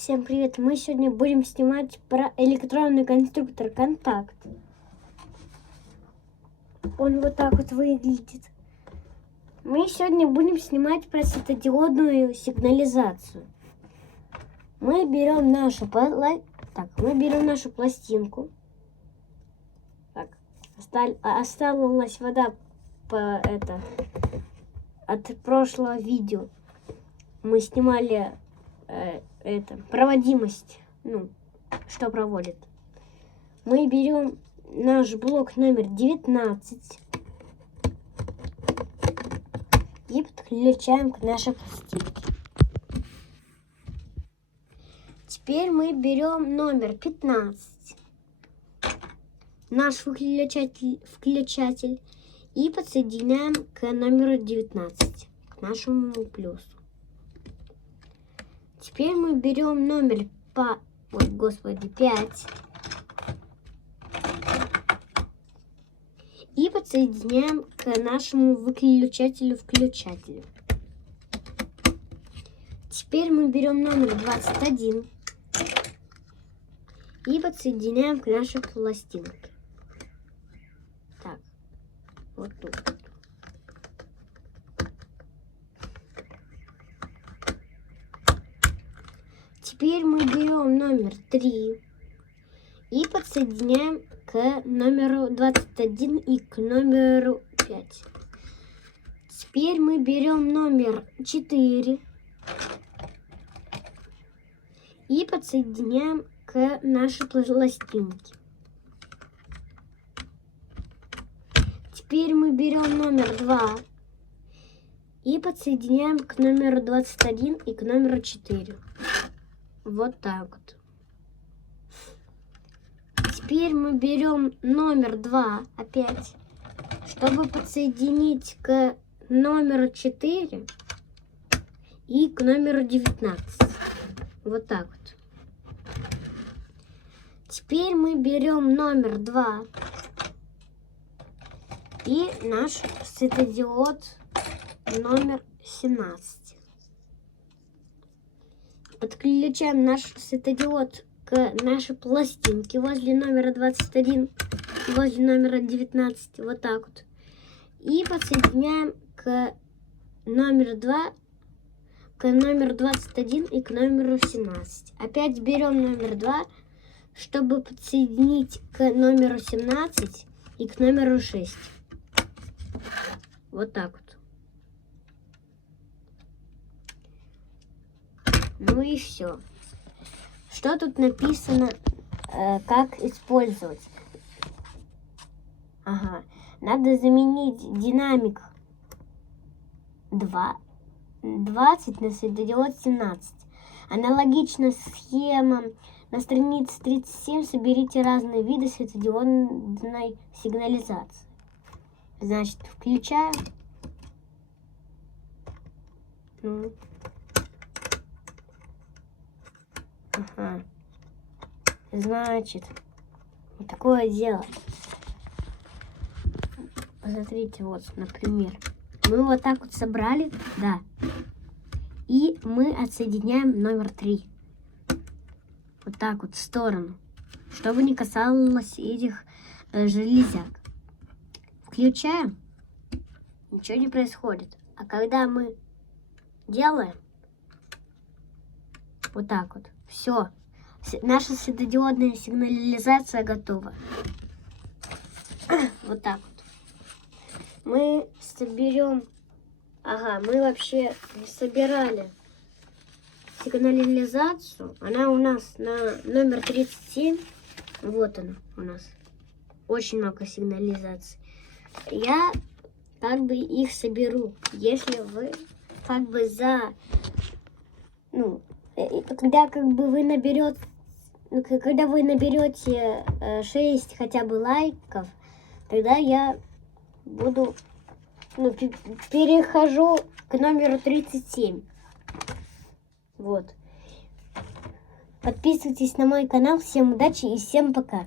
Всем привет! Мы сегодня будем снимать про электронный конструктор Контакт. Он вот так вот выглядит. Мы сегодня будем снимать про светодиодную сигнализацию. Мы берем нашу пластинку. Так, осталась вода от прошлого видео. Мы снимали проводимость, что проводит. Мы берем наш блок номер 19 и подключаем к нашей пластинке. Теперь мы берем номер 15, наш включатель, и подсоединяем к номеру 19, к нашему плюсу. Теперь мы берем номер 5 и подсоединяем к нашему выключателю. Теперь мы берем номер 21 и подсоединяем к нашей пластинке. Так, вот тут. Теперь мы берем номер 3 и подсоединяем к номеру 21 и к номеру 5. Теперь мы берем номер 4 и подсоединяем к нашей пластинке. Теперь мы берем номер 2 и подсоединяем к номеру 21 и к номеру 4. Вот так вот. Теперь мы берем номер 2 опять, чтобы подсоединить к номеру 4 и к номеру 19. Вот так вот. Теперь мы берем номер 2 и наш светодиод номер 17. Подключаем наш светодиод к нашей пластинке возле номера 21, возле номера 19, вот так вот. И подсоединяем к номеру 2, к номеру 21 и к номеру 17. Опять берем номер 2, чтобы подсоединить к номеру 17 и к номеру 6. Вот так вот. Ну и все. Что тут написано, как использовать? Ага. Надо заменить динамик 20 на светодиод 17. Аналогично схемам на странице 37 соберите разные виды светодиодной сигнализации. Значит, включаем. Ага. Значит, вот такое дело. Посмотрите, вот, например. Мы вот так вот собрали, да. И мы отсоединяем номер 3. Вот так вот в сторону. Чтобы не касалось этих железяк. Включаем. Ничего не происходит. А когда мы делаем вот так вот. Все. Наша светодиодная сигнализация готова. Вот так вот. Мы соберем... Ага, мы вообще собирали сигнализацию. Она у нас на номер 37. Вот она у нас. Очень много сигнализаций. Я как бы их соберу, если вы как бы когда вы наберете 6 хотя бы лайков, тогда я буду, перехожу к номеру 37. Вот. Подписывайтесь на мой канал. Всем удачи и всем пока.